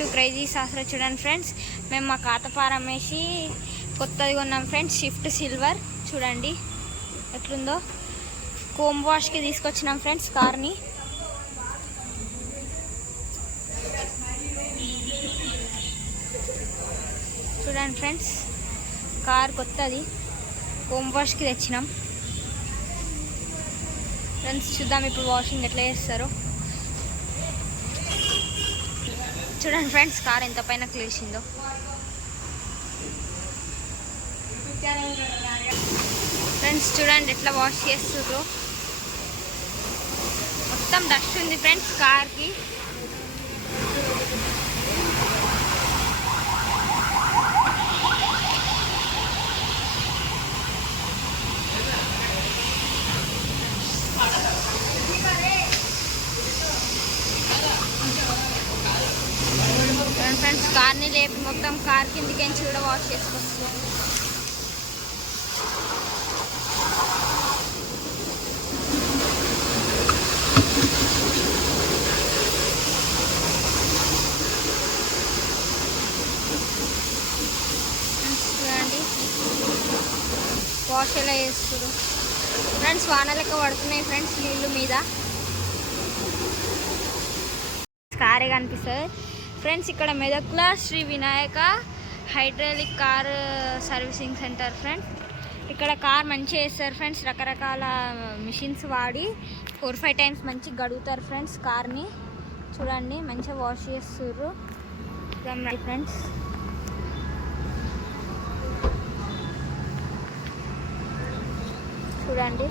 To crazy సాస్ర. చూడండి ఫ్రెండ్స్, మేము మా ఖాతాపారం వేసి కొత్తది కొన్నాం ఫ్రెండ్స్, షిఫ్ట్ సిల్వర్. చూడండి ఎట్లుందో. కోమ్ వాష్కి తీసుకొచ్చినాం ఫ్రెండ్స్ కార్ని. చూడండి ఫ్రెండ్స్, కార్ కొత్తది, కోమ్ వాష్కి తెచ్చినాం ఫ్రెండ్స్. చూద్దాం ఇప్పుడు వాషింగ్ ఎట్లా చేస్తారో. చూడండి ఫ్రెండ్స్, కార్ ఎంత పైన క్లేసిందో. ఫ్రెండ్స్ చూడండి ఎట్లా వాష్ చేస్తుండ్రో. మొత్తం డస్ట్ ఉంది ఫ్రెండ్స్ కార్కి. ఫ్రెండ్స్ కార్ని లేపి మొత్తం కార్ కిందికి కూడా వాష్ చేసుకొస్తున్నాం. చూడండి వాష్ ఎలా చేస్తారు ఫ్రెండ్స్. వాన లెక్క పడుతున్నాయి ఫ్రెండ్స్ నీళ్ళు మీద. కారే కనిపిస్తుంది ఫ్రెండ్స్. ఇక్కడ మెదక్ల Shri Vinayaka hydraulic car servicing centre friends. ఇక్కడ కార్ మంచిగా చేస్తారు ఫ్రెండ్స్. రకరకాల మిషన్స్ వాడి 4-5 టైమ్స్ మంచిగా గడుగుతారు ఫ్రెండ్స్ కార్ని. చూడండి మంచిగా వాష్ చేస్తుర్రు ఫ్రెండ్స్. చూడండి